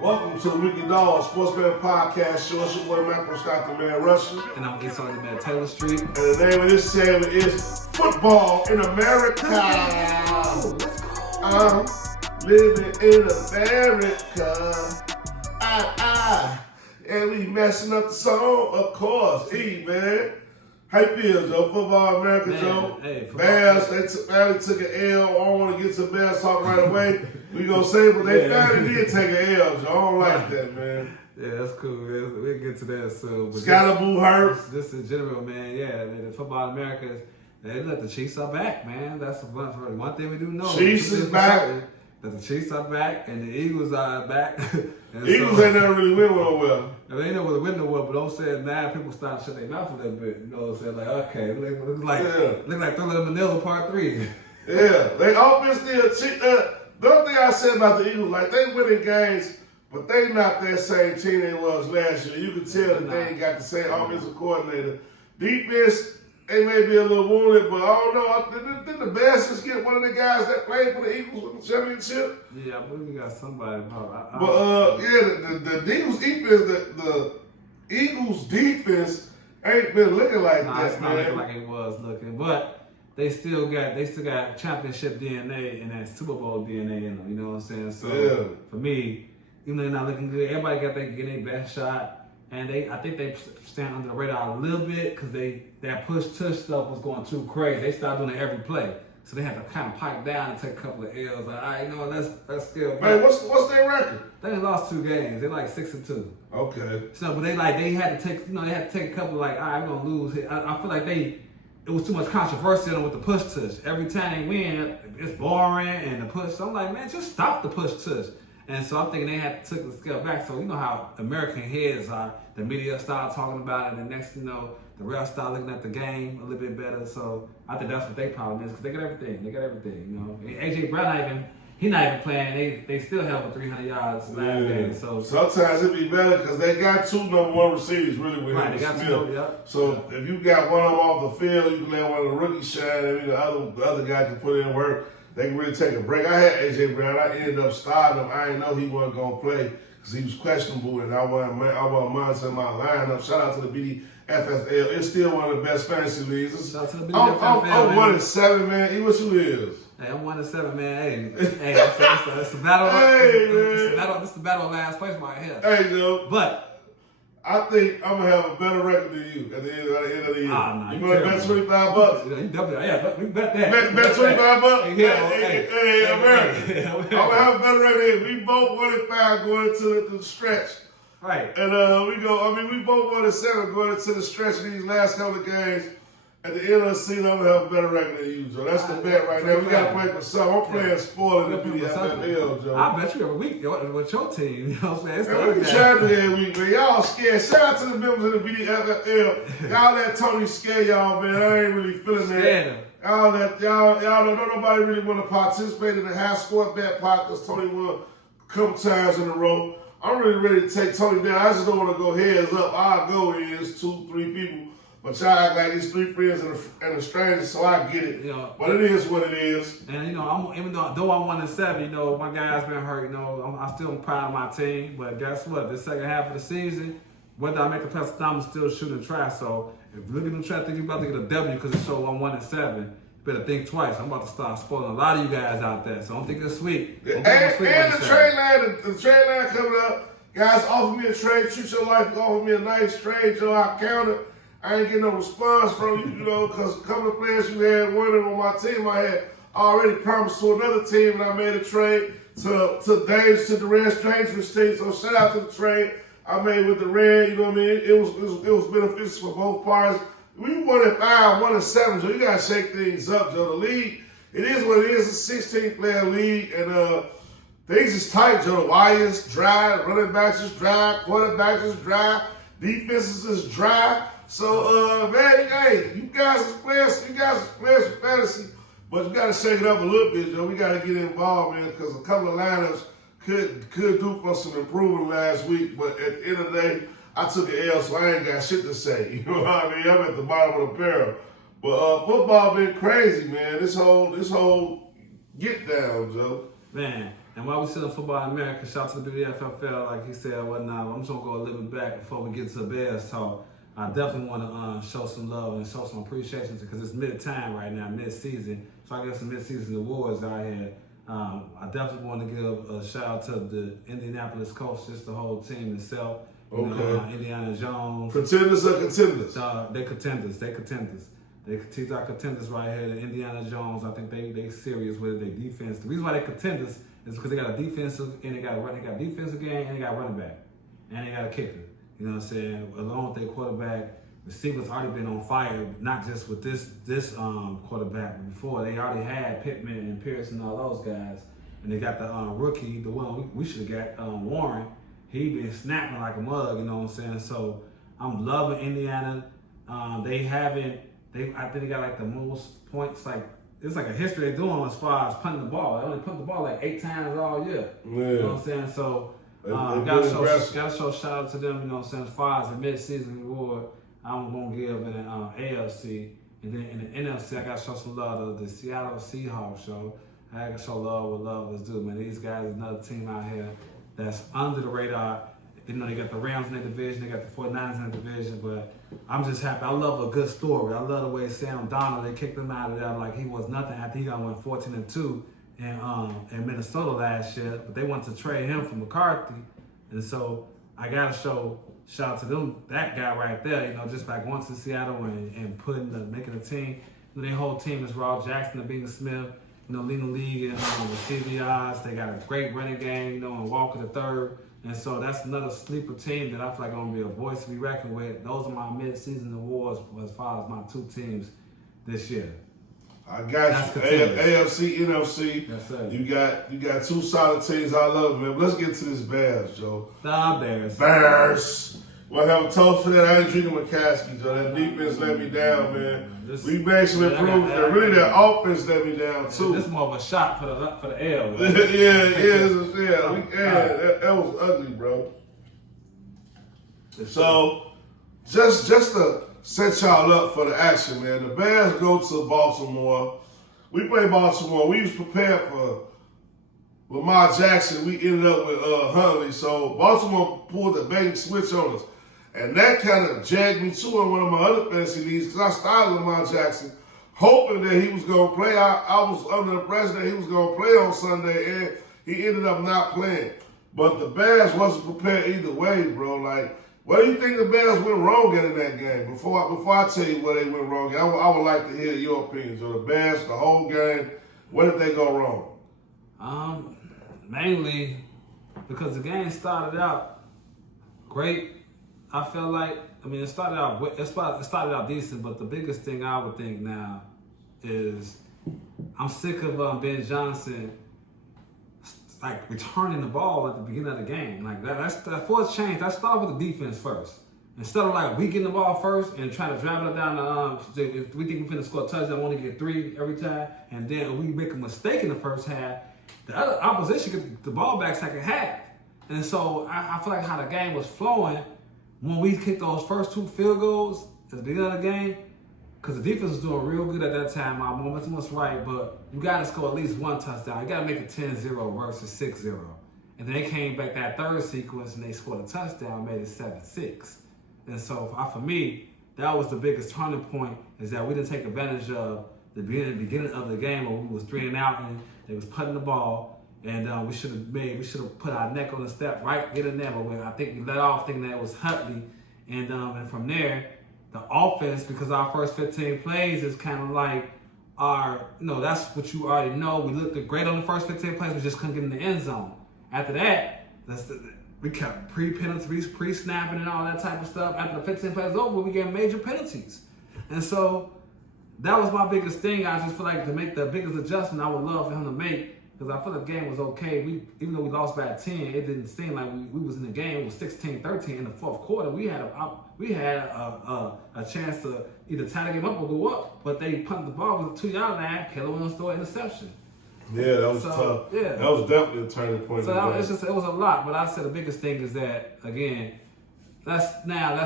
Welcome to the Weekly Dog Sportsman Podcast Show. It's your boy Macro Scott, the man Russian. And I'm East on the man Taylor Street. And the name of this segment is Football in America. I'm living in America. And we messing up the song, of course. Man. How you feel, Joe? Football America, man, Joe. Hey, Bears, they took an L. I don't want to get to Bears talk right away. We gonna say, but they finally did take an L, Joe. I don't like that, man. Yeah, that's cool, man. We'll get to that soon. Scalable hurt. Just in general, man. Yeah, man, the football in America, they let the Chiefs are back, man. That's one thing we do know. Chiefs is back. That the Chiefs are back and the Eagles are back. Eagles ain't never really win well. They ain't never win well, but don't say it now. People start to shut their mouth a little bit. You know what I'm saying? Like, okay, look like Thriller Manila Part 3. Yeah, they offense still. The other thing I said about the Eagles, like they winning games, but they not that same team they was last year. You can tell that they ain't got the same offensive coordinator. Defense, they may be a little wounded, but I don't know. Did the Bears just get one of the guys that played for the Eagles with the championship? Yeah, I believe we got somebody. The Eagles defense, the Eagles defense ain't been looking like that, it's not looking like it was looking, but they still got championship DNA and that Super Bowl DNA in them. You know what I'm saying? So for me, even though they're not looking good, everybody got their best shot. And I think they stand under the radar a little bit because that push-tush stuff was going too crazy. They started doing it every play. So they had to kind of pipe down and take a couple of L's. Like, all right, you know, let's scale back. Man, what's their record? They lost 2 games. They're like 6-2. Okay. So, but they had to take a couple like, all right, we're gonna lose. I feel like it was too much controversy on with the push-tush. Every time they win, it's boring and the push. So I'm like, man, just stop the push-tush. And so I'm thinking they had to take the scale back. So you know how American heads are. The media start talking about it, and the next the refs start looking at the game a little bit better. So I think that's what their problem is because they got everything. You know, AJ Brown not even playing. They still held for 300 yards last game. So sometimes it'd be better because they got 2 number 1 receivers really with him. They got 2. Yep. So if you got one of them off the field, you can let one of the rookies shine. I mean, the other guy can put in work. They can really take a break. I had AJ Brown. I ended up starting him. I didn't know he wasn't gonna play because he was questionable, and I wasn't monitoring my lineup. Shout out to the BDFFL. It's still one of the best fantasy leagues. Shout out to the BDFFL. I'm 1-7, man. What you is? Hey, I'm 1-7, man. Hey, that's the battle. This is the battle of last place right here. Hey, Joe. But I think I'm gonna have a better record than you at the end of the year. Nah, you gonna bet $25? We bet that. Bet $25? Hey, America. I'm gonna have a better record. We both 1-5 going into the stretch. Right. And we both 1-7 going into the stretch of these last couple of games. At the end of the season, I'm gonna have a better record than you, Joe. That's the bet right now. We gotta play for something. I'm playing spoiling the BDFFL, Joe. I bet you every week with your team. You know what I'm saying? We try to do every week, man. Y'all scared. Shout out to the members of the BDFFL. Y'all let Tony scare y'all, man. I ain't really feeling that. Y'all don't nobody really want to participate in the high score bet pot because Tony won a couple times in a row. I'm really ready to take Tony down. I just don't want to go heads up. I'll go in. It's 2-3 people. But y'all act like it's 3 friends and a stranger, so I get it. You know, but it is what it is. And even though I'm 1-7, my guy's been hurt. I'm still proud of my team. But guess what? This second half of the season, whether I make the playoffs, I'm still shooting trash. So if you look at them try to think you're about to get a W because it showed I'm 1-7, you better think twice. I'm about to start spoiling a lot of you guys out there. So don't think it's sweet. And the trade line coming up. Guys, offer me a trade. Treat your life. Offer me a nice trade. Joe, I counter. I ain't getting no response from you, because a couple of players you had winning on my team, I had already promised to another team, and I made a trade to the Red Strangers team. So shout out to the trade I made with the Red. You know what I mean? It was beneficial for both parties. We 1-5, 1-7, Joe. You gotta shake things up, Joe. The league, it is what it is. It's a 16-player league, and things is tight, Joe. The wires dry, running backs is dry, quarterbacks is dry, defenses is dry. So, man, hey, you guys is players for fantasy, but you got to shake it up a little bit, Joe. We got to get involved, man, because a couple of lineups could do for some improvement last week. But at the end of the day, I took an L, so I ain't got shit to say. You know what I mean? I'm at the bottom of the barrel. But football been crazy, man. This whole get down, Joe. Man. And while we're still in football in America, shout out to the BFFL, like he said, whatnot. I'm just gonna go a little bit back before we get to the Bears talk. I definitely want to show some love and show some appreciation because it's mid-time right now, mid-season. So I got some mid-season awards out here. I definitely want to give a shout out to the Indianapolis coach, just the whole team itself. Okay. Indiana Jones. Contenders or contenders? They contenders. These are contenders right here. The Indiana Jones, I think they serious with their defense. The reason why they contenders is because they got a defensive and they got a defensive game and they got a running back and they got a kicker. You know what I'm saying? Along with their quarterback, receivers already been on fire. Not just with this quarterback, but before they already had Pittman and Pierce and all those guys, and they got the rookie, the one we should have got, Warren. He been snapping like a mug. You know what I'm saying? So I'm loving Indiana. I think they got like the most points. Like it's like a history they're doing as far as punting the ball. They only punt the ball like 8 times all year. Yeah. You know what I'm saying? So gotta show shout out to them. You know what I'm saying? As far as the mid-season award, I'm gonna give an AFC, and then in the NFC, I gotta show some love to the Seattle Seahawks show. I gotta show love what love is due, man. These guys, another team out here that's under the radar. You know, they got the Rams in their division, they got the 49ers in the division, but I'm just happy. I love a good story. I love the way Sam Darnold, they kicked him out of there like he was nothing after he got went 14-2 in Minnesota last year, but they wanted to trade him for McCarthy. And so I gotta shout out to them, that guy right there, you know, just like going to Seattle and making a team. You know, their whole team is Raw Jackson and Bing Smith, you know, leading the league in receiving yards. They got a great running game, you know, and Walker the third. And so that's another sleeper team that I feel like going to be a voice to be reckoned with. Those are my mid-season awards as far as my 2 teams this year. I got you. AFC, NFC. Yes, sir. You got 2 solid teams. I love it, man. But let's get to this Bears, Joe. The Bears. Well, I have a toast for that. I ain't drinking McCaskey, Joe. That defense let me down, man. We made some improvements. And really, that offense let me down, too. This is more of a shot for the L. That was ugly, bro. So, just to set y'all up for the action, man. The Bears go to Baltimore. We play Baltimore. We was prepared for Lamar Jackson. We ended up with Huntley. So, Baltimore pulled the bait and switch on us. And that kind of jagged me too in one of my other fantasy leagues because I started Lamar Jackson hoping that he was going to play. I was under the impression that he was going to play on Sunday, and he ended up not playing. But the Bears wasn't prepared either way, bro. Like, what do you think the Bears went wrong in that game? Before I tell you what they went wrong in, I would like to hear your opinions on the Bears, the whole game. What did they go wrong? Mainly because the game started out great. I feel like, it started out decent, but the biggest thing I would think now is I'm sick of Ben Johnson like returning the ball at the beginning of the game. Like that forced change. That started with the defense first. Instead of like we getting the ball first and trying to drive it down the if we think we're gonna score a touchdown, we only get 3 every time, and then if we make a mistake in the first half, the other opposition get the ball back second half. And so I feel like how the game was flowing when we kicked those first 2 field goals at the beginning of the game, because the defense was doing real good at that time. My momentum was right, but you got to score at least 1 touchdown. You got to make it 10-0 versus 6-0. And then they came back that third sequence and they scored a touchdown, made it 7-6. And so for me, that was the biggest turning point, is that we didn't take advantage of the beginning of the game where we was 3 and out and they was putting the ball. And we should have put our neck on the step right, get in there. But I think we let off thinking that it was Huntley. And from there, the offense, because our first 15 plays is kind of like that's what you already know. We looked great on the first 15 plays, we just couldn't get in the end zone. After that, we kept pre-penalties, pre-snapping and all that type of stuff. After the 15 plays over, we get major penalties. And so that was my biggest thing. I just feel like to make the biggest adjustment I would love for him to make, because I feel the game was okay. Even though we lost by 10, it didn't seem like we was in the game. It was 16-13 in the fourth quarter. We had a chance to either tie the game up or go up, but they punted the ball with the 2-yard line. Keller Williams threw an interception. Yeah, that was tough. Yeah, that was definitely a turning point. So it was a lot. But I said the biggest thing is that, again, let's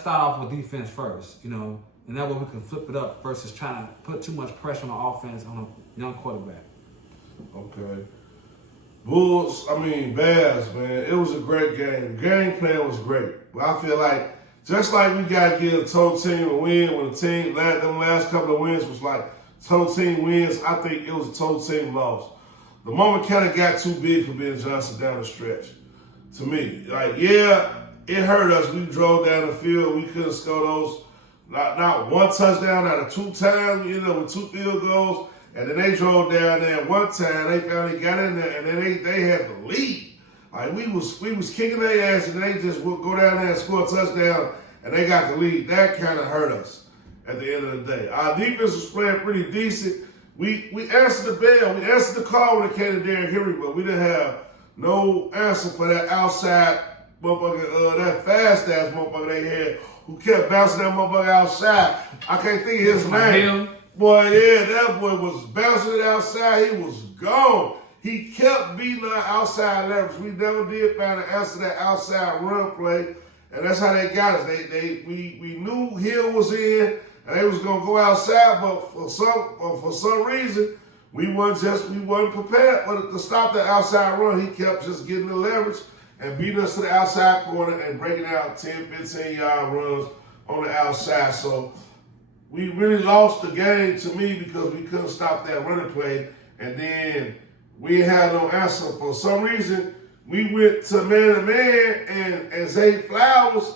start off with defense first, and that way we can flip it up versus trying to put too much pressure on the offense on a young quarterback. Okay. Bears, man, it was a great game. The game plan was great. But I feel like, just like we got to give a total team a win when the team, them last couple of wins was like total team wins, I think it was a total team loss. The moment kind of got too big for Ben Johnson down the stretch, to me. Like, yeah, it hurt us. We drove down the field. We couldn't score those. Not one touchdown out of 2 times, with 2 field goals. And then they drove down there one time. They finally got in there, and then they had the lead. Like, we was kicking their ass, and they just would go down there and score a touchdown, and they got the lead. That kind of hurt us at the end of the day. Our defense was playing pretty decent. We answered the bell. We answered the call when it came to Derrick Henry, but we didn't have no answer for that outside motherfucker, that fast-ass motherfucker they had who kept bouncing that motherfucker outside. I can't think of his name. Boy, yeah, that boy was bouncing it outside. He was gone. He kept beating our outside leverage. We never did find an answer to that outside run play, and that's how they got us. We knew Hill was in, and they was gonna go outside, but for some reason we wasn't prepared to stop that outside run. He kept just getting the leverage and beating us to the outside corner and breaking out 10, 15-yard runs on the outside. So we really lost the game to me because we couldn't stop that running play, and then we had no answer. For some reason, we went to man-to-man, and Zay Flowers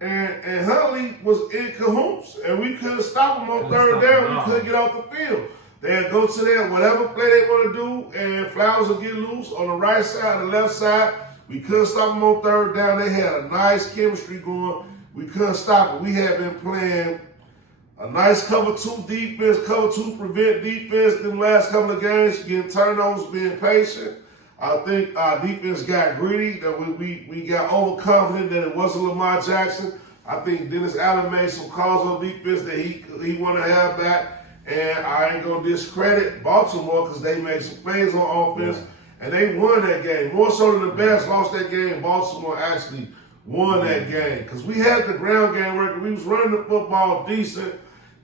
and Huntley was in cahoots, and we couldn't stop them on third down. We couldn't get off the field. They'd go to there, whatever play they want to do, and Flowers would get loose on the right side, the left side. We couldn't stop them on third down. They had a nice chemistry going. We couldn't stop it. We had been playing a nice cover 2 defense, cover 2 prevent defense them last couple of games, getting turnovers, being patient. I think our defense got greedy, that we got overconfident that it wasn't Lamar Jackson. I think Dennis Allen made some calls on defense that he wanted to have back, and I ain't going to discredit Baltimore because they made some plays on offense, and they won that game. More so than the Bears lost that game, Baltimore actually won that game because we had the ground game working. We was running the football decent.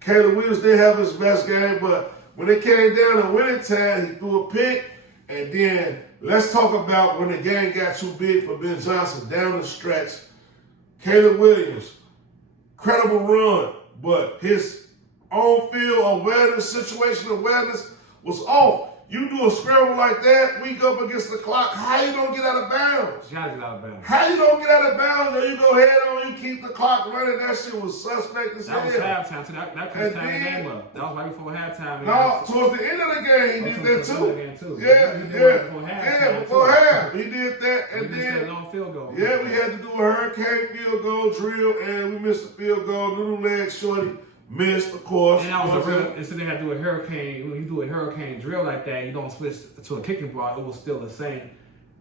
Caleb Williams didn't have his best game, but when it came down to winning time, he threw a pick. And then let's talk about when the game got too big for Ben Johnson down the stretch. Caleb Williams, credible run, but his on-field awareness, situational awareness was off. You do a scramble like that, we go up against the clock. How you don't get out of bounds? You gotta get out of bounds. How you don't get out of bounds? Or you go head on, you keep the clock running. That shit was suspect as hell. That was halftime too. That could have tied the game up. That was right before halftime. No, towards the end of the game, he did that too. Before half, he did that, and then that long field goal. Yeah, we had to do a hurricane field goal drill, and we missed the field goal. Little leg shorty missed, of course. And that was a real. Instead they had to do a hurricane. When you do a hurricane drill like that, you don't switch to a kicking ball. It was still the same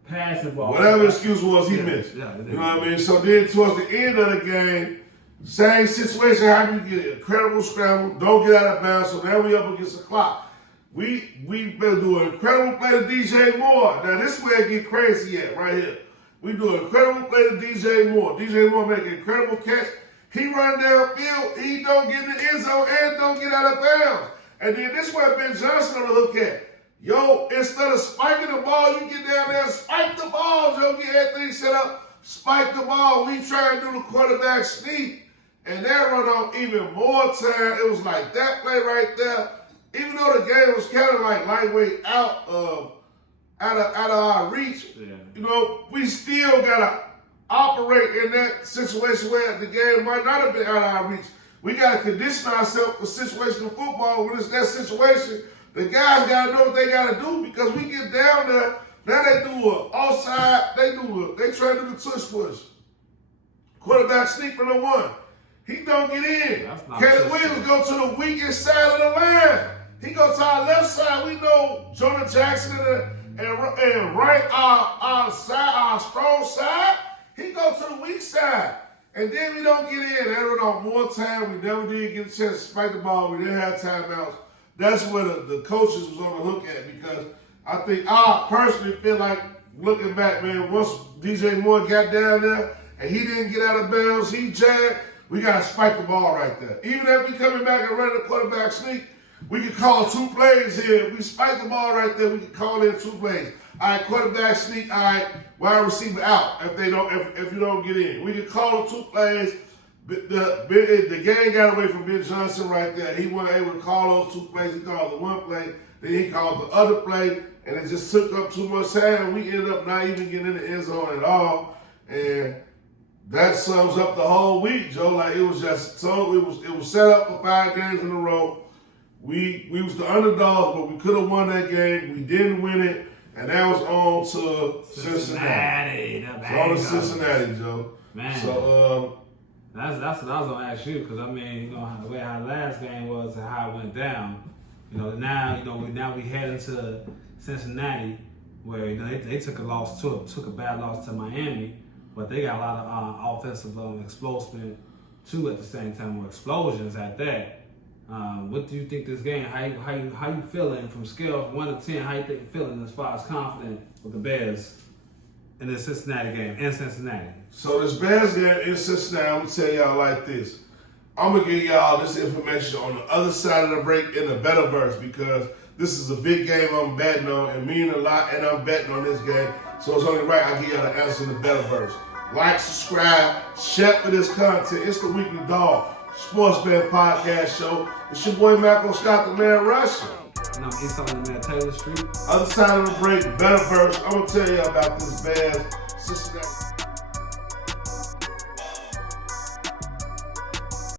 passing ball. Whatever excuse was, he missed. Yeah, you know what I mean? So then towards the end of the game, same situation. How do you get an incredible scramble? Don't get out of bounds. So now we up against the clock. We better do an incredible play to DJ Moore. Now this is where it get crazy at right here. We do an incredible play to DJ Moore. DJ Moore make an incredible catch. He run downfield, he don't get in the end zone and don't get out of bounds. And then this is where Ben Johnson on the hook at. Yo, instead of spiking the ball, you get down there and spike the ball. Yo, get everything set up, spike the ball. We try and do the quarterback sneak. And that run on even more time. It was like that play right there. Even though the game was kind of like lightweight out of our reach, we still gotta operate in that situation where the game might not have been out of our reach. We got to condition ourselves for situational football. When it's that situation, the guys got to know what they got to do because we get down there. Now they do a offside. They try to do the tush push. Quarterback sneak from the one. He don't get in. Caleb Williams go to the weakest side of the line. He go to our left side. We know Jonah Jackson and right our strong side. He go to the weak side, and then we don't get in. That went on more time. We never did get a chance to spike the ball. We didn't have timeouts. That's where the coaches was on the hook at because I think I personally feel like looking back, man, once DJ Moore got down there and he didn't get out of bounds, he jagged, we got to spike the ball right there. Even if we coming back and running the quarterback sneak, we could call 2 plays here. If we spike the ball right there, we could call in 2 plays. All right, quarterback sneak. All right, wide receiver out if you don't get in. We can call them 2 plays. The game got away from Ben Johnson right there. He wasn't able to call those 2 plays. He called the 1 play, then he called the other play, and it just took up too much time. We ended up not even getting in the end zone at all, and that sums up the whole week, Joe. Like, it was just so it was set up for 5 games in a row. We was the underdogs, but we could have won that game. We didn't win it, and that was on to Cincinnati. On to Cincinnati, Joe. Man. So that's what I was gonna ask you, because I mean, the way how the last game was and how it went down. Now we head into Cincinnati, where they took a bad loss to Miami, but they got a lot of offensive explosion too at the same time, or explosions at that. What do you think this game? How you feeling from scale of 1 to 10? How you feeling as far as confident with the Bears in this Cincinnati game in Cincinnati? So this Bears game in Cincinnati, I'm gonna tell y'all like this. I'm gonna give y'all this information on the other side of the break in the betterverse, because this is a big game I'm betting on and mean a lot, and I'm betting on this game. So it's only right I give y'all the answer in the betterverse. Like, subscribe, share for this content. It's the Weekly Dog Sports Bet Podcast Show. It's your boy Malcolm Scott, the man Russia. And I'm East on the man Taylor Street. Other side of the break, betterverse. I'm gonna tell you about this Bears Cincinnati.